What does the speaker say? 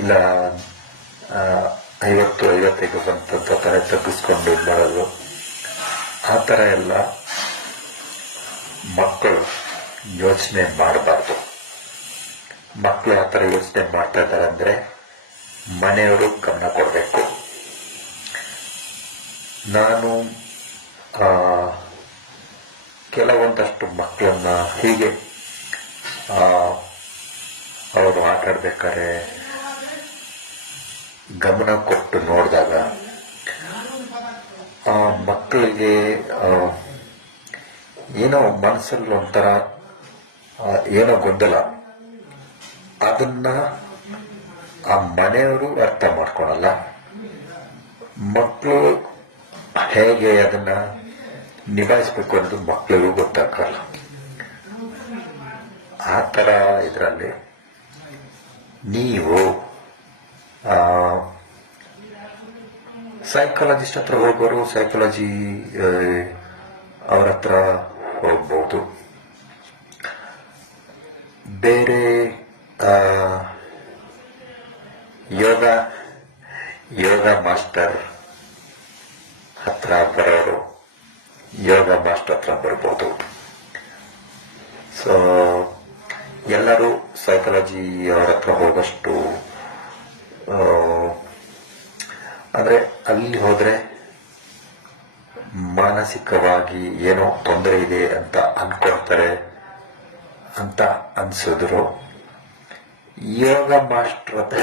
ಇಲ್ಲ 50-55 ಬಂತಂತ ತಲೆ ತಗ್ಗಿಸ್ಕೊಂಡು ಇದು ಮಾಡೋದು, ಆ ಥರ ಎಲ್ಲ ಮಕ್ಕಳು ಯೋಚನೆ ಮಾಡಬಾರ್ದು. ಮಕ್ಕಳು ಆ ಥರ ಯೋಚನೆ ಮಾಡ್ತಾ ಇದ್ದಾರೆ ಅಂದರೆ ಮನೆಯವರು ಗಮನ ಕೊಡಬೇಕು. ನಾನು ಕೆಲವೊಂದಷ್ಟು ಮಕ್ಕಳನ್ನ ಹೀಗೆ ಅವರು ಆಟಾಡ್ಬೇಕಾದ್ರೆ ಗಮನ ಕೊಟ್ಟು ನೋಡಿದಾಗ ಆ ಮಕ್ಕಳಿಗೆ ಏನೋ ಮನಸ್ಸಲ್ಲಿ ಒಂಥರ ಏನೋ ಗೊಂದಲ, ಅದನ್ನ ಆ ಮನೆಯವರು ಅರ್ಥ ಮಾಡ್ಕೊಳಲ್ಲ. ಮಕ್ಕಳು ಹೇಗೆ ಅದನ್ನ ನಿಭಾಯಿಸ್ಬೇಕು ಅನ್ನೋದು ಮಕ್ಕಳಿಗೂ ಗೊತ್ತಾಗಲ್ಲ. ಆ ಥರ ಇದರಲ್ಲಿ ನೀವು ಸೈಕಾಲಜಿಸ್ಟ್ ಹತ್ರ ಹೋಗೋರು ಸೈಕಾಲಜಿ ಅವ್ರ ಹತ್ರ ಹೋಗ್ಬೋದು. ಬೇರೆ ಯೋಗ ಮಾಸ್ಟರ್ ಹತ್ರ ಬರೋರು ಯೋಗ ಮಾಸ್ಟರ್ ಹತ್ರ ಬರ್ಬೋದು. ಸೊ ಎಲ್ಲರೂ ಸೈಕಾಲಜಿ ಅವ್ರ ಹತ್ರ ಹೋಗಷ್ಟು ಅಂದ್ರೆ ಅಲ್ಲಿ ಹೋದ್ರೆ ಮಾನಸಿಕವಾಗಿ ಏನೋ ತೊಂದರೆ ಇದೆ ಅಂತ ಅನ್ಕೊಳ್ತಾರೆ ಅಂತ ಅನ್ಸಿದ್ರು. ಯೋಗ ಮಾಸ್ಟರ್ ಹತ್ರ